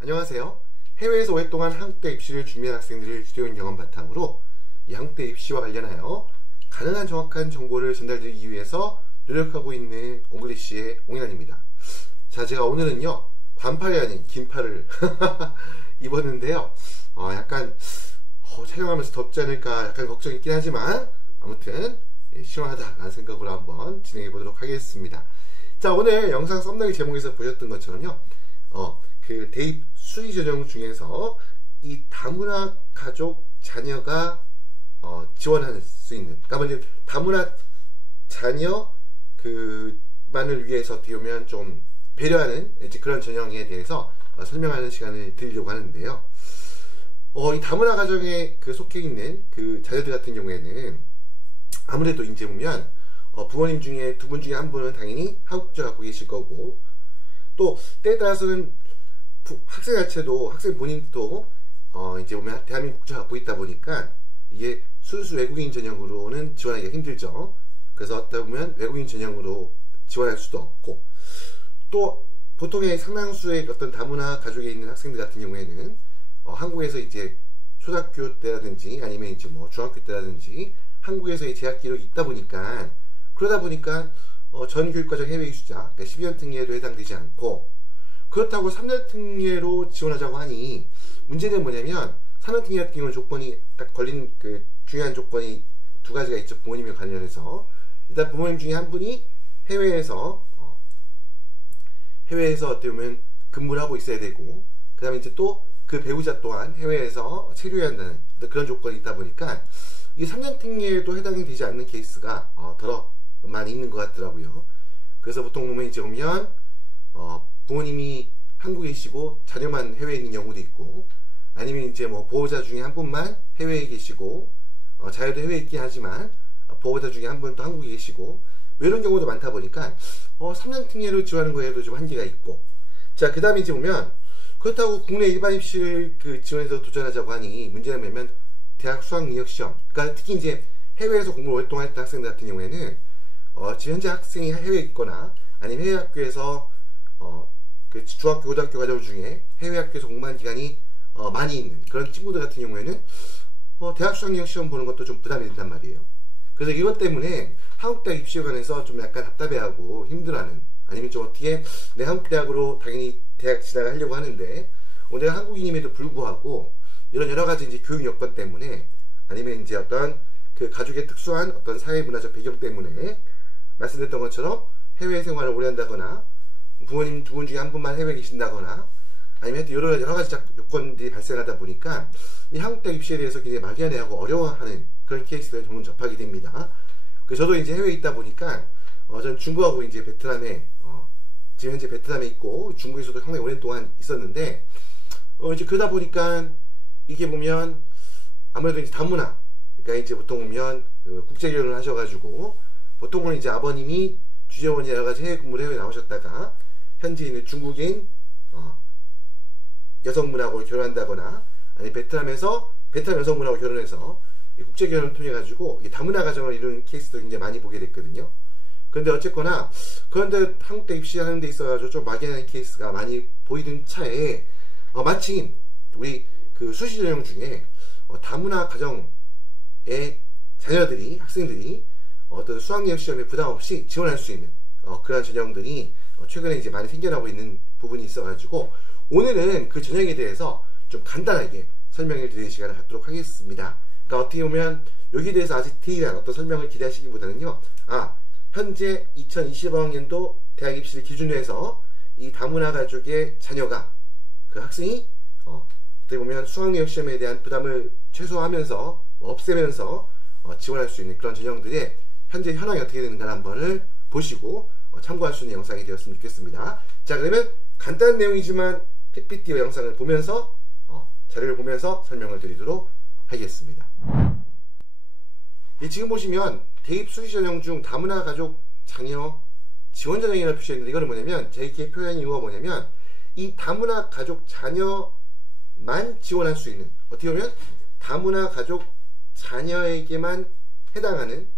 안녕하세요. 해외에서 오랫동안 한국대 입시를 준비한 학생들을 주도한 경험 바탕으로 이 한국대 입시와 관련하여 가능한 정확한 정보를 전달드리기 위해서 노력하고 있는 옹글리시의 옹인환입니다. 자, 제가 오늘은요 반팔이 아닌 긴팔을 입었는데요. 약간 촬영하면서 덥지 않을까 약간 걱정이 있긴 하지만 아무튼 시원하다라는 생각으로 한번 진행해 보도록 하겠습니다. 자, 오늘 영상 썸네일 제목에서 보셨던 것처럼요, 그 대입 수의 전형 중에서 이 다문화 가족 자녀가 지원할 수 있는, 그러니까 먼저 다문화 자녀 그만을 위해서 어떻게 보면 좀 배려하는 이제 그런 전형에 대해서 설명하는 시간을 드리려고 하는데요. 이 다문화 가정에 속해 있는 그 자녀들 같은 경우에는 아무래도 이제 보면 부모님 중에 두 분 중에 한 분은 당연히 한국적 갖고 계실 거고, 또 때에 따라서는 학생 자체도, 학생 본인도 이제 보면 대한민국 국적 갖고 있다 보니까 이게 순수 외국인 전형으로는 지원하기가 힘들죠. 그래서 어떻게 보면 외국인 전형으로 지원할 수도 없고, 또 보통의 상당수의 어떤 다문화 가족에 있는 학생들 같은 경우에는 한국에서 이제 초등학교 때라든지 아니면 이제 뭐 중학교 때라든지 한국에서의 재학 기록이 있다 보니까, 그러다 보니까 전 교육과정 해외 이수자, 그러니까 12년 특례에도 해당되지 않고, 그렇다고 3년 특례로 지원하자고 하니 문제는 뭐냐면 3년 특례 같은 경우는 조건이 딱 걸린 그 중요한 조건이 두 가지가 있죠. 부모님에 관련해서 일단 부모님 중에 한 분이 해외에서 어떻게 보면 근무를 하고 있어야 되고, 그 다음에 이제 또 그 배우자 또한 해외에서 체류해야 한다는 그런 조건이 있다 보니까 이 3년 특례에도 해당이 되지 않는 케이스가 더러 많이 있는 것 같더라고요. 그래서 보통 보면 이제 보면 부모님이 한국에 계시고 자녀만 해외에 있는 경우도 있고, 아니면 이제 뭐 보호자 중에 한 분만 해외에 계시고 자녀도 해외에 있긴 하지만 보호자 중에 한 분 또 한국에 계시고, 이런 경우도 많다 보니까 3년 특례로 지원하는 거에도 좀 한계가 있고. 자, 그 다음에 이제 보면 그렇다고 국내 일반 입시를 지원해서 도전하자고 하니 문제는 뭐냐면 대학 수학능력시험, 그러니까 특히 이제 해외에서 공부를 오랫동안 했던 학생들 같은 경우에는 지금 현재 학생이 해외에 있거나 아니면 해외 학교에서 그 중학교, 고등학교 과정 중에 해외 학교에서 공부한 기간이 많이 있는 그런 친구들 같은 경우에는 대학 수학능력시험 보는 것도 좀 부담이 된단 말이에요. 그래서 이것 때문에 한국대학 입시에 관해서 좀 약간 답답해하고 힘들어하는, 아니면 좀 어떻게 내 한국대학으로 당연히 대학 진학을 하려고 하는데 내가 한국인임에도 불구하고 이런 여러가지 이제 교육 여건 때문에, 아니면 이제 어떤 그 가족의 특수한 어떤 사회문화적 배경 때문에 말씀드렸던 것처럼 해외 생활을 오래 한다거나 부모님 두 분 중에 한 분만 해외에 계신다거나 아니면 여러 가지 요건들이 발생하다 보니까 이 한국대학 입시에 대해서 굉장히 막연해하고 어려워하는 그런 케이스를 종종 접하게 됩니다. 저도 이제 해외에 있다 보니까 전 중국하고 이제 베트남에 지금 현재 베트남에 있고 중국에서도 상당히 오랫동안 있었는데 이제 그러다 보니까 이게 보면 아무래도 이제 다문화, 그러니까 이제 보통 보면 국제 결혼을 하셔가지고 보통은 이제 아버님이 주재원이 여러 가지 해외 근무를 해외 나오셨다가 현재 있는 중국인 여성분하고 결혼한다거나 아니 베트남에서 베트남 여성분하고 결혼해서 국제 결혼을 통해 가지고 다문화 가정을 이루는 케이스도 굉장히 많이 보게 됐거든요. 그런데 어쨌거나 그런데 한국대 입시하는 데 있어가지고 좀 막연한 케이스가 많이 보이던 차에 마침 우리 그 수시 전형 중에 다문화 가정의 자녀들이, 학생들이 어떤 수학능력 시험에 부담 없이 지원할 수 있는 그러한 전형들이 최근에 이제 많이 생겨나고 있는 부분이 있어가지고 오늘은 그 전형에 대해서 좀 간단하게 설명해 드리는 시간을 갖도록 하겠습니다. 그러니까 어떻게 보면 여기에 대해서 아직 디테일한 어떤 설명을 기대하시기보다는요, 현재 2020학년도 대학 입시를 기준으로 해서 이 다문화 가족의 자녀가, 그 학생이 어떻게 보면 수학능력 시험에 대한 부담을 최소화하면서 없애면서 지원할 수 있는 그런 전형들의 현재 현황이 어떻게 되는가 한번을 보시고 참고할 수 있는 영상이 되었으면 좋겠습니다. 자, 그러면 간단한 내용이지만 PPT와 영상을 보면서 자료를 보면서 설명을 드리도록 하겠습니다. 지금 보시면 대입 수시 전형 중 다문화 가족 자녀 지원 전형이라고 표시했는데, 이거는 뭐냐면 제 이렇게 표현한 이유가 뭐냐면 이 다문화 가족 자녀만 지원할 수 있는, 어떻게 보면 다문화 가족 자녀에게만 해당하는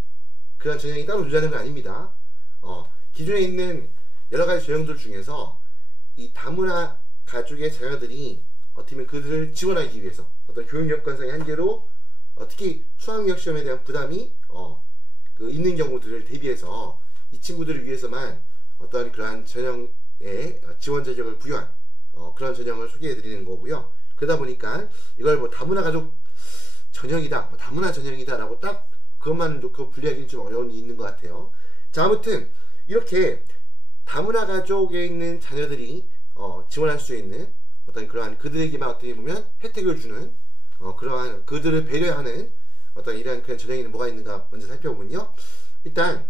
그런 전형이 따로 존재하는 건 아닙니다. 기존에 있는 여러 가지 전형들 중에서 이 다문화 가족의 자녀들이 어떻게 보면 그들을 지원하기 위해서 어떤 교육 여건상의 한계로 특히 수학력 시험에 대한 부담이 있는 경우들을 대비해서 이 친구들을 위해서만 어떠한 그러한 전형의 지원 자격을 부여한 그런 전형을 소개해 드리는 거고요. 그러다 보니까 이걸 뭐 다문화 가족 전형이다, 뭐 다문화 전형이다 라고 딱 그것만 놓고 분리하기는 좀 어려움이 있는 것 같아요. 자, 아무튼 이렇게 다문화 가족에 있는 자녀들이 지원할 수 있는 어떤 그러한 그들에게만 어떻게 보면 혜택을 주는 그러한 그들을 배려하는 어떤 이러한 그런 전형에는 뭐가 있는가 먼저 살펴보면요. 일단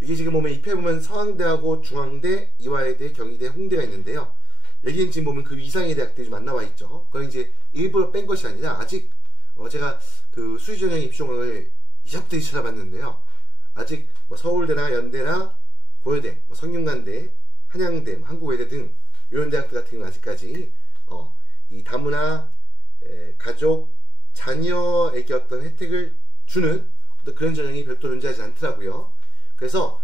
이게 지금 보면 잎에 보면 서강대하고 중앙대, 이화여대, 경희대, 홍대가 있는데요. 여기는 지금 보면 그 이상의 대학들이 좀 안 나와 있죠. 그건 이제 일부러 뺀 것이 아니라 아직 제가 그 수시전형 입시공학을 이제부터 찾아봤는데요. 아직 뭐 서울대나 연대나 고려대, 뭐 성균관대, 한양대, 한국외대 등 이런 대학들 같은 경우는 아직까지 이 다문화 가족 자녀에게 어떤 혜택을 주는 어떤 그런 전형이 별도로 존재하지 않더라고요. 그래서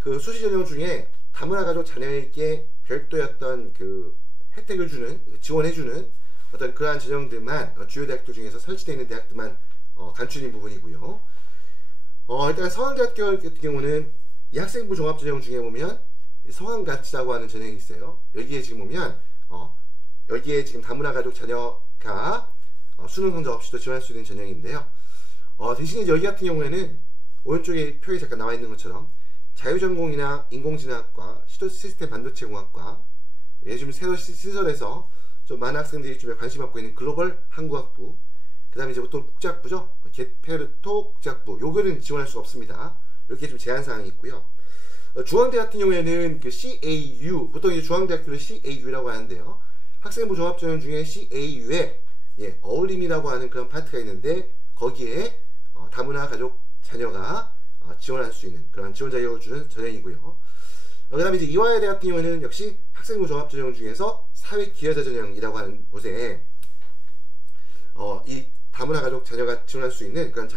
그 수시 전형 중에 다문화 가족 자녀에게 별도의 어떤 그 혜택을 주는, 지원해주는 어떤 그러한 전형들만 주요 대학들 중에서 설치되어 있는 대학들만 간추린 부분이고요. 일단 서강대학교 같은 경우는 이 학생부 종합 전형 중에 보면 서강가치라고 하는 전형이 있어요. 여기에 지금 보면 여기에 지금 다문화 가족 자녀가 수능 성적 없이도 지원할 수 있는 전형인데요. 대신에 여기 같은 경우에는 오른쪽에 표에 잠깐 나와 있는 것처럼 자유전공이나 인공지능학과, 시스템 반도체공학과, 요즘 새로 시설에서 좀 많은 학생들이 좀 관심 갖고 있는 글로벌 한국학부, 그 다음에 이제 보통 국제학부죠. 게페르토 국제학부, 요거는 지원할 수 없습니다. 이렇게 좀 제한사항이 있고요. 중앙대 같은 경우에는 그 CAU, 보통 이제 중앙대학교를 CAU라고 하는데요. 학생부 종합전형 중에 CAU에 어울림이라고 하는 그런 파트가 있는데 거기에 다문화 가족 자녀가 지원할 수 있는 그런 지원 자격을 주는 전형이고요. 그 다음에 이제 이화여대 같은 경우에는 역시 학생부 종합전형 중에서 사회기여자 전형이라고 하는 곳에 이 다문화 가족 자녀가 지원할 수 있는 그런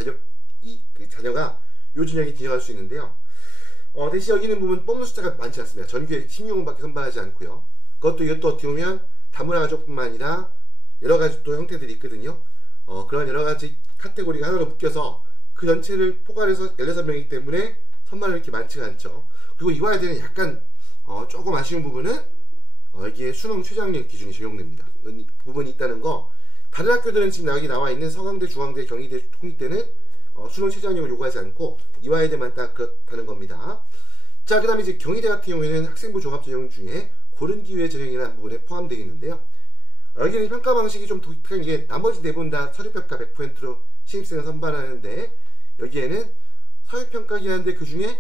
그 자녀가 요 전형이 지원할 수 있는데요. 대신 여기는 보면 뽑는 숫자가 많지 않습니다. 전교에 16명밖에 선발하지 않고요. 이것도 어떻게 보면 다문화 가족뿐만 아니라 여러 가지 또 형태들이 있거든요. 그런 여러 가지 카테고리가 하나로 묶여서 그 전체를 포괄해서 16명이기 때문에 선발이 이렇게 많지가 않죠. 그리고 이화여대는 약간 조금 아쉬운 부분은 이게 수능 최저학력 기준이 적용됩니다. 이 부분이 있다는 거. 다른 학교들은 지금 여기 나와 있는 서강대, 중앙대, 경희대, 홍익대는 수능 최저학력을 요구하지 않고 이화여대만 딱 그렇다는 겁니다. 자, 그 다음에 이제 경희대 같은 경우에는 학생부 종합전형 중에 고른기회 전형이라는 부분에 포함되어 있는데요. 여기는 평가 방식이 좀 독특한 게 나머지 대부분 다 서류평가 100%로 신입생을 선발하는데 여기에는 서류평가 기하는데 그 중에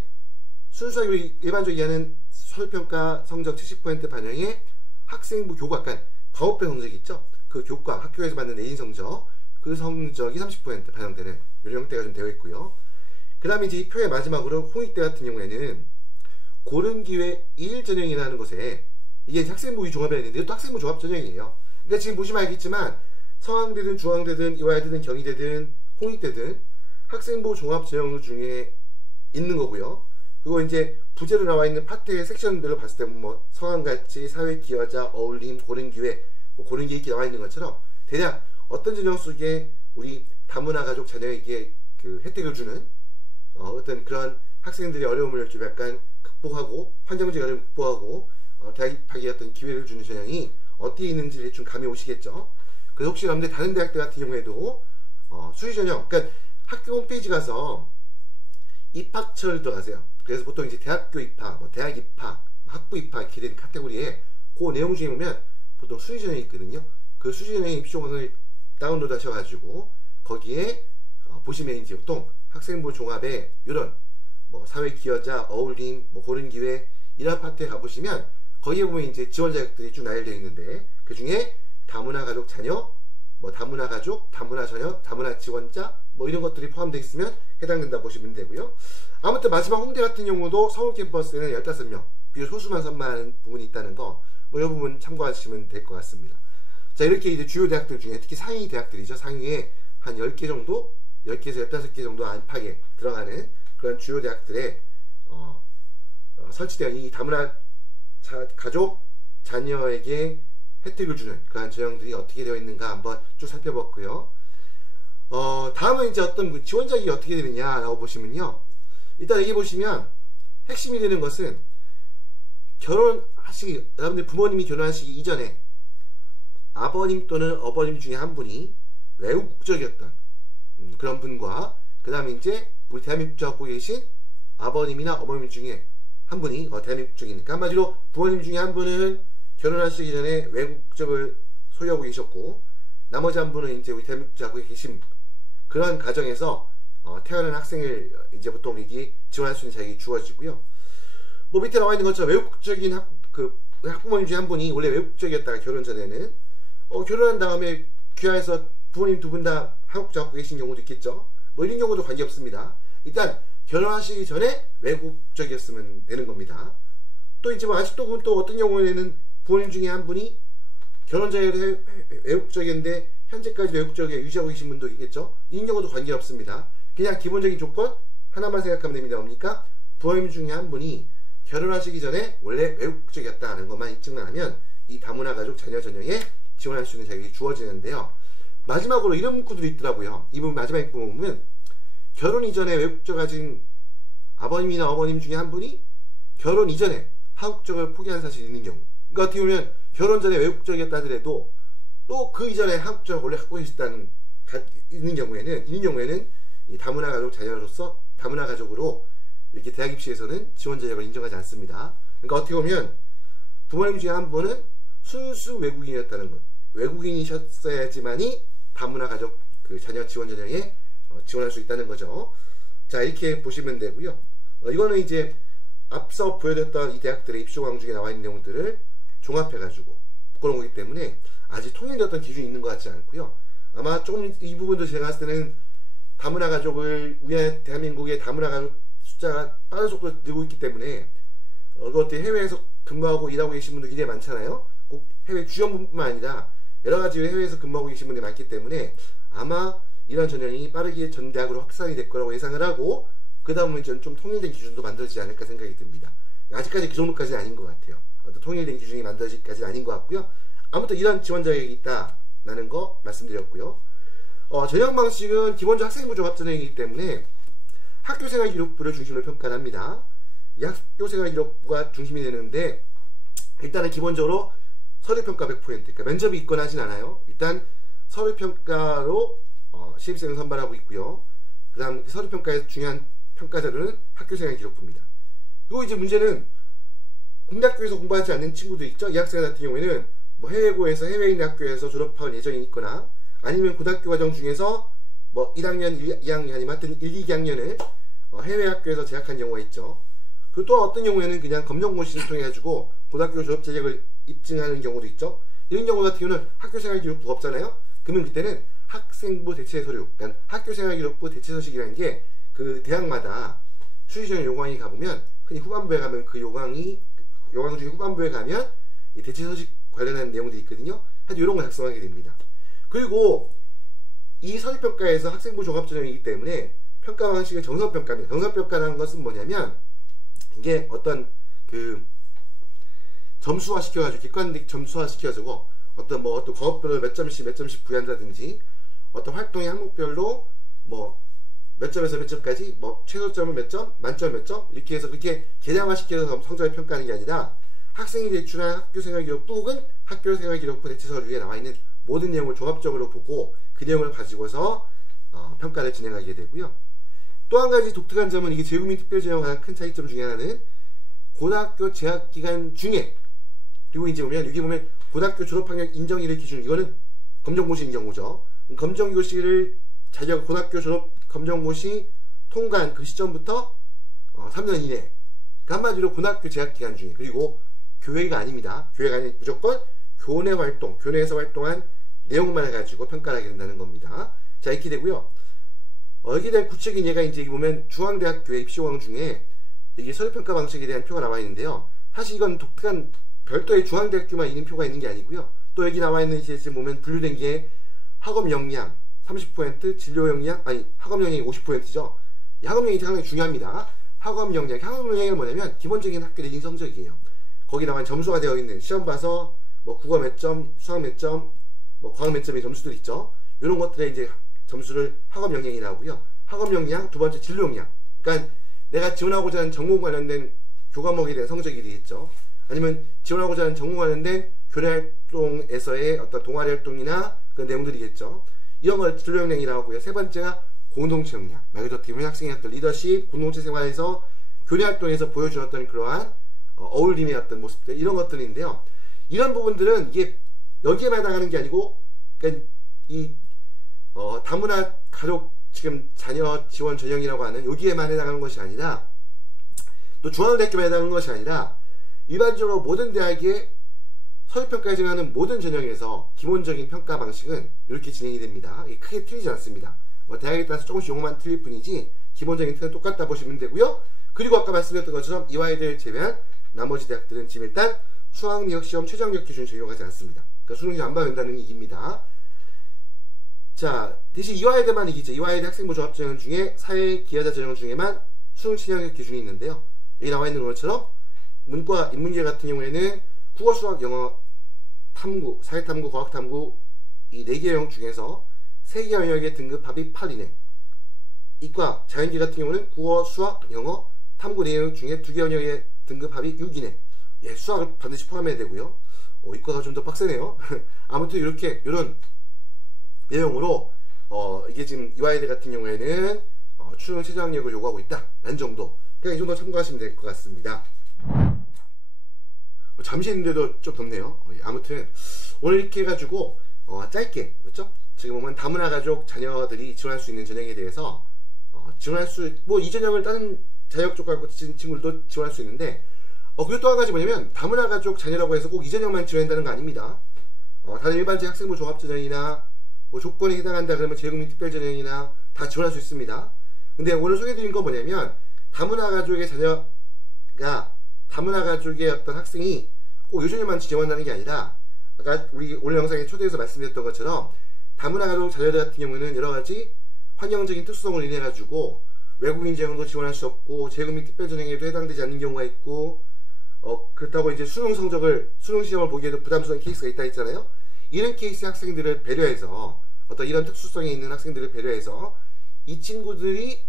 순수하게 일반적으로 이해하는 서류평가 성적 70% 반영의 학생부 교과, 그러니까 과목별 성적이 있죠. 그 교과, 학교에서 받는 내신 성적, 그 성적이 30% 반영되는 이런 형태가 좀 되어 있고요. 그 다음에 이제 이 표의 마지막으로 홍익대 같은 경우에는 고른기회 1 전형이라는 것에 이게 학생부 종합이 있는데 이것도 학생부 종합 전형이에요. 그러니까 지금 보시면 알겠지만 서강대든 중앙대든 이화여대든 경희대든 홍익대든 학생부 종합 전형 중에 있는 거고요. 그리고 이제 부제로 나와 있는 파트의 섹션별로 봤을 때 뭐 서강가치, 사회기여자, 어울림, 고른기회, 고른기회 이렇게 나와 있는 것처럼 대략 어떤 전형 속에 우리 다문화 가족 자녀에게 그 혜택을 주는 어떤 그런 학생들의 어려움을 좀 약간 극복하고 환경적 어려움을 극복하고 대학 입학의 어떤 기회를 주는 전형이 어디에 있는지 대충 감이 오시겠죠. 그래서 혹시 여러분들 다른 대학들 같은 경우에도 수시 전형, 그러니까 학교 홈페이지 가서 입학처를 들어가세요. 그래서 보통 이제 대학교 입학, 뭐 대학 입학, 학부 입학 이렇게 된 카테고리에 그 내용 중에 보면 보통 수시 전형이 있거든요. 그 수시 전형 입시공학을 다운로드 하셔가지고 거기에 보시면 이제 보통 학생부 종합에 이런 뭐 사회기여자, 어울림, 뭐 고른기회 이런 파트에 가보시면 거기에 보면 이제 지원 자격들이 쭉 나열되어 있는데 그 중에 다문화 가족 자녀, 뭐 다문화 가족, 다문화 자녀, 다문화 지원자 뭐 이런 것들이 포함되어 있으면 해당된다 보시면 되고요. 아무튼 마지막 홍대 같은 경우도 서울 캠퍼스에는 15명, 비록 소수만 선발하는 부분이 있다는 거, 뭐 이 부분 참고하시면 될 것 같습니다. 자, 이렇게 이제 주요 대학들 중에 특히 상위 대학들이죠. 상위에 한 10개 정도, 10개에서 15개 정도 안팎에 들어가는 그런 주요 대학들의 설치되어 이 다문화 가족 자녀에게 혜택을 주는 그런 전형들이 어떻게 되어 있는가 한번 쭉 살펴봤고요. 다음은 이제 어떤 그 지원 자격이 어떻게 되느냐라고 보시면요. 일단 여기 보시면 핵심이 되는 것은 결혼하시기, 여러분들 부모님이 결혼하시기 이전에 아버님 또는 어버님 중에 한 분이 외국 국적이었던 그런 분과, 그 다음에 이제 우리 대한민국 국적하고 계신 아버님이나 어머님 중에 한 분이 대한민국 국적이니까 한마디로 부모님 중에 한 분은 결혼하시기 전에 외국 국적을 소유하고 계셨고, 나머지 한 분은 이제 우리 대한민국 국적하고 계신 그런 가정에서 태어난 학생을 이제 보통 여기 지원할 수 있는 자격이 주어지고요. 뭐 밑에 나와 있는 것처럼 외국 국적인 학부모님 중에 한 분이 원래 외국 국적이었다가 결혼 전에는 결혼한 다음에 귀화해서 부모님 두 분 다 한국 국적 갖고 계신 경우도 있겠죠. 뭐 이런 경우도 관계없습니다. 일단 결혼하시기 전에 외국 국적이었으면 되는 겁니다. 또 이제 뭐 아직도 또 어떤 경우에는 부모님 중에 한 분이 결혼 전에 외국 국적이었는데 현재까지 외국 국적에 유지하고 계신 분도 있겠죠. 이런 경우도 관계없습니다. 그냥 기본적인 조건 하나만 생각하면 됩니다. 뭡니까? 부모님 중에 한 분이 결혼하시기 전에 원래 외국 국적이었다는 것만 입증만 하면 이 다문화 가족 자녀 전형에 지원할 수 있는 자격이 주어지는데요. 마지막으로 이런 문구들이 있더라고요. 이 부분 마지막 부분은 결혼 이전에 외국 국적 가진 아버님이나 어머님 중에 한 분이 결혼 이전에 한국 국적을 포기한 사실이 있는 경우, 그러니까 어떻게 보면 결혼 전에 외국 국적이었다 하더라도 또 그 이전에 한국 국적을 원래 갖고 계셨다는 있는 경우에는 이 다문화 가족 자녀로서 다문화 가족으로 이렇게 대학 입시에서는 지원 자격을 인정하지 않습니다. 그러니까 어떻게 보면 부모님 중에 한 분은 순수 외국인이었다는 것, 외국인이셨어야지만이 다문화 가족 그 자녀 지원 전형에 지원할 수 있다는 거죠. 자, 이렇게 보시면 되고요. 이거는 이제 앞서 보여드렸던 이 대학들의 입시 조항 중에 나와 있는 내용들을 종합해가지고 묶어놓은 거기 때문에 아직 통일되었던 기준이 있는 것 같지 않고요. 아마 조금 이 부분도 제가 봤을 때는 다문화 가족을 우리 대한민국의 다문화 가족 숫자가 빠른 속도로 늘고 있기 때문에 그것도 해외에서 근무하고 일하고 계신 분들 굉장히 많잖아요. 꼭 해외 주연뿐만 아니라 여러 가지 해외에서 근무하고 계신 분들이 많기 때문에 아마 이런 전형이 빠르게 전 대학으로 확산이 될 거라고 예상을 하고, 그 다음은 좀 통일된 기준도 만들어지지 않을까 생각이 듭니다. 아직까지 그 정도까지는 아닌 것 같아요. 통일된 기준이 만들어지기까지는 아닌 것 같고요. 아무튼 이런 지원 자격이 있다라는 거 말씀드렸고요. 전형 방식은 기본적으로 학생부 종합 전형이기 때문에 학교생활 기록부를 중심으로 평가를 합니다. 이 학교생활 기록부가 중심이 되는데, 일단은 기본적으로 서류평가 100%, 그러니까 면접이 있거나 하진 않아요. 일단 서류평가로 신입생을 선발하고 있고요. 그 다음 서류평가에서 중요한 평가자료는 학교생활 기록부입니다. 그리고 이제 문제는 국내학교에서 공부하지 않는 친구들 있죠. 이 학생 같은 경우에는 뭐 해외고에서 해외에 있는 학교에서 졸업할 예정이 있거나, 아니면 고등학교 과정 중에서 뭐 1학년, 2학년 아니면 하여튼 1, 2학년을 해외 학교에서 재학한 경우가 있죠. 그리고 또 어떤 경우에는 그냥 검정고시를 통해 가지고 고등학교 졸업 자격을 입증하는 경우도 있죠. 이런 경우 같은 경우는 학교생활 기록부가 없잖아요. 그러면 그때는 학생부 대체 서류, 그러니까 학교생활 기록부 대체 서식이라는 게 그 대학마다 수시전 요강이 가보면 흔히 후반부에 가면 그 요강 중에 후반부에 가면 이 대체 서식 관련한 내용들이 있거든요. 하여튼 이런 걸 작성하게 됩니다. 그리고 이 서류평가에서 학생부 종합전형이기 때문에 평가 방식은 정성평가입니다. 정성평가라는 것은 뭐냐면 이게 어떤 그 점수화 시켜가지고 객관적 점수화 시켜가지고 어떤 과목별로 몇 점씩 부여한다든지, 어떤 활동의 항목별로 뭐 몇 점에서 몇 점까지 뭐 최소점은 몇 점, 만점 몇 점 이렇게 해서 그렇게 개량화 시켜서 성적을 평가하는 게 아니라 학생이 제출한 학교생활기록부 혹은 학교생활기록부 대체서류에 나와 있는 모든 내용을 종합적으로 보고 그 내용을 가지고서 평가를 진행하게 되고요. 또 한 가지 독특한 점은 이게 재국민 특별전형과 가장 큰 차이점 중에 하나는 고등학교 재학기간 중에, 그리고 이제 여기 보면 고등학교 졸업학력 인정일의 기준, 이거는 검정고시인 경우죠. 검정고시를 고등학교 졸업 검정고시 통과한 그 시점부터 3년 이내, 그 한마디로 고등학교 재학기간 중에, 그리고 교회가 아닙니다. 교회가 아닌 무조건 교내 활동, 교내에서 활동한 내용만 해가지고 평가를 하게 된다는 겁니다. 자, 이렇게 되고요. 여기에 대한 구체적인 예가 이제 보면 중앙대학교의 입시조항 중에 이게 서류평가 방식에 대한 표가 나와 있는데요. 사실 이건 독특한 별도의 중앙대학교만 있는 표가 있는 게 아니고요. 또 여기 나와 있는 이제 보면 분류된 게 학업 역량 30%, 진로 역량, 학업 역량이 50%죠. 이 학업 역량이 상당히 중요합니다. 학업 역량이 뭐냐면 기본적인 학교 내신 성적이에요. 거기 나와 점수가 되어 있는 시험 봐서 뭐 국어 몇 점, 수학 몇 점, 뭐 과학 몇 점의 점수들 있죠. 이런 것들의 이제 점수를 학업 역량이라고 하고요. 학업 역량, 두 번째 진로 역량. 그러니까 내가 지원하고자 하는 전공 관련된 교과목에 대한 성적이 되겠죠. 아니면 지원하고자 하는 전공 관련된 교내 활동에서의 어떤 동아리 활동이나 그런 내용들이겠죠. 이런 걸 진로 역량이라고 하고요. 세 번째가 공동체 역량. 말 그대로 팀의 학생의 어떤 리더십, 공동체 생활에서 교내 활동에서 보여주었던 그러한 어울림의 어떤 모습들, 이런 것들인데요. 이런 부분들은 이게 여기에만 해당하는 게 아니고, 그러니까 이 다문화 가족 지금 자녀 지원 전형이라고 하는 여기에만 해당하는 것이 아니라, 또 중앙대학교만 해당하는 것이 아니라 일반적으로 모든 대학의 서류평가에 정하는 모든 전형에서 기본적인 평가 방식은 이렇게 진행이 됩니다. 이게 크게 틀리지 않습니다. 뭐 대학에 따라서 조금씩 용어만 틀릴 뿐이지 기본적인 틀은 똑같다 보시면 되고요. 그리고 아까 말씀드렸던 것처럼 이화여대를 제외한 나머지 대학들은 지금 일단 수학 능력 시험 최저학력 기준을 적용하지 않습니다. 그러니까 수능 안 봐도 된다는 얘기입니다. 자, 대신 이화여대만 이기죠. 이화여대 학생부 조합 전형 중에 사회 기하자 전형 중에만 수능 최저학력 기준이 있는데요. 여기 나와 있는 것처럼 문과 인문계 같은 경우에는 국어, 수학, 영어, 탐구, 사회탐구, 과학탐구 이 4개 영역 중에서 3개 영역의 등급합이 8 이내. 이과, 자연계 같은 경우는 국어, 수학, 영어, 탐구 4영역 중에 2개 영역의 등급합이 6 이내. 예, 수학을 반드시 포함해야 되고요. 이과가 좀 더 빡세네요. 아무튼 이렇게 이런 내용으로 이게 지금 이화여대 같은 경우에는 수능 최저학력을 요구하고 있다. 라는 정도. 그냥 이 정도 참고하시면 될 것 같습니다. 잠시 했는데도 좀 덥네요. 아무튼 오늘 이렇게 해가지고 짧게, 그렇죠? 지금 보면 다문화 가족 자녀들이 지원할 수 있는 전형에 대해서 지원할 수, 뭐 이 전형을 다른 자격 쪽 갖고 치는 친구들도 지원할 수 있는데, 그리고 또 한 가지 뭐냐면 다문화 가족 자녀라고 해서 꼭 이 전형만 지원한다는 거 아닙니다. 다른 일반적 학생부 종합 전형이나 뭐 조건에 해당한다 그러면 재구민 특별 전형이나 다 지원할 수 있습니다. 근데 오늘 소개해드린 건 뭐냐면 다문화 가족의 자녀가, 다문화 가족의 어떤 학생이 꼭 이 전형만 지원한다는 게 아니라, 아까 우리 오늘 영상에 초대해서 말씀드렸던 것처럼 다문화 가족 자녀들 같은 경우는 여러 가지 환경적인 특수성을 인해 가지고 외국인 전형도 지원할 수 없고 재구민 특별 전형에도 해당되지 않는 경우가 있고, 그렇다고 이제 수능 시험을 보기에도 부담스러운 케이스가 있다 했잖아요. 이런 케이스의 학생들을 배려해서, 어떤 이런 특수성이 있는 학생들을 배려해서 이 친구들이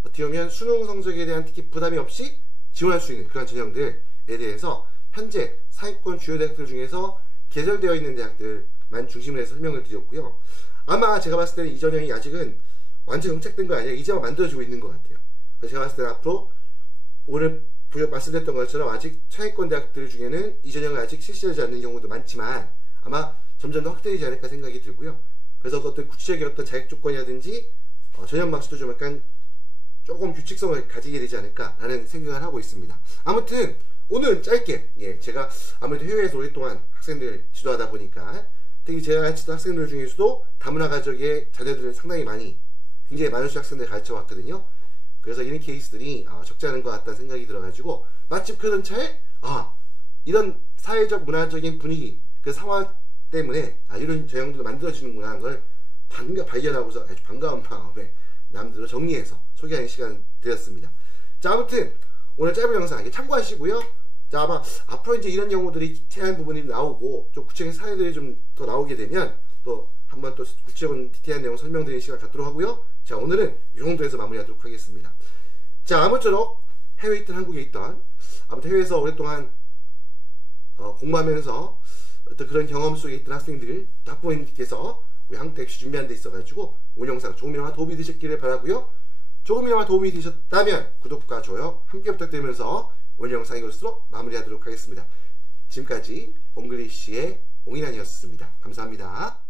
어떻게 보면 수능 성적에 대한 특히 부담이 없이 지원할 수 있는 그런 전형들에 대해서 현재 상위권 주요 대학들 중에서 개설되어 있는 대학들만 중심으로 해서 설명을 드렸고요. 아마 제가 봤을 때는 이 전형이 아직은 완전 정착된 거 아니라 이제만 만들어지고 있는 것 같아요. 그래서 제가 봤을 때는 앞으로 오늘 말씀드렸던 것처럼 아직 상위권 대학들 중에는 이 전형을 아직 실시하지 않는 경우도 많지만 아마 점점 더 확대되지 않을까 생각이 들고요. 그래서 어떤 구체적인 어떤 자격 조건이라든지 전형 방식도 좀 약간 조금 규칙성을 가지게 되지 않을까라는 생각을 하고 있습니다. 아무튼 오늘 짧게, 제가 아무래도 해외에서 오랫동안 학생들 지도하다 보니까 특히 제가 가르치던 학생들 중에서도 다문화 가족의 자녀들을 상당히 굉장히 많은 수 학생들 가르쳐 왔거든요. 그래서 이런 케이스들이 적지 않은 것 같다는 생각이 들어가지고 마침 그런 차에 이런 사회적 문화적인 분위기, 그 상황 때문에 이런 전형들도 만들어지는구나 하는 걸 발견하고서 아주 반가운 마음에 남들로 정리해서 소개하는 시간 되었습니다. 자, 아무튼 오늘 짧은 영상 참고하시고요. 자, 아마 앞으로 이제 이런 용어들이 디테일한 부분이 나오고 좀 구체적인 사례들이 좀 더 나오게 되면 또 한번 또 구체적인 디테일한 내용 설명드리는 시간 갖도록 하고요. 자, 오늘은 이 정도에서 마무리하도록 하겠습니다. 자, 아무쪼록 해외에 있던 한국에 있던, 아무튼 해외에서 오랫동안 공부하면서 어떤 그런 경험 속에 있던 학생들, 학부모님께서 우리 한국대 역시 준비한 데 있어가지고 오늘 영상 조금이나마 도움이 되셨기를 바라고요. 조금이나마 도움이 되셨다면 구독과 좋아요 함께 부탁드리면서 오늘 영상 이것으로 마무리하도록 하겠습니다. 지금까지 옹글리시의 옹인환이었습니다. 감사합니다.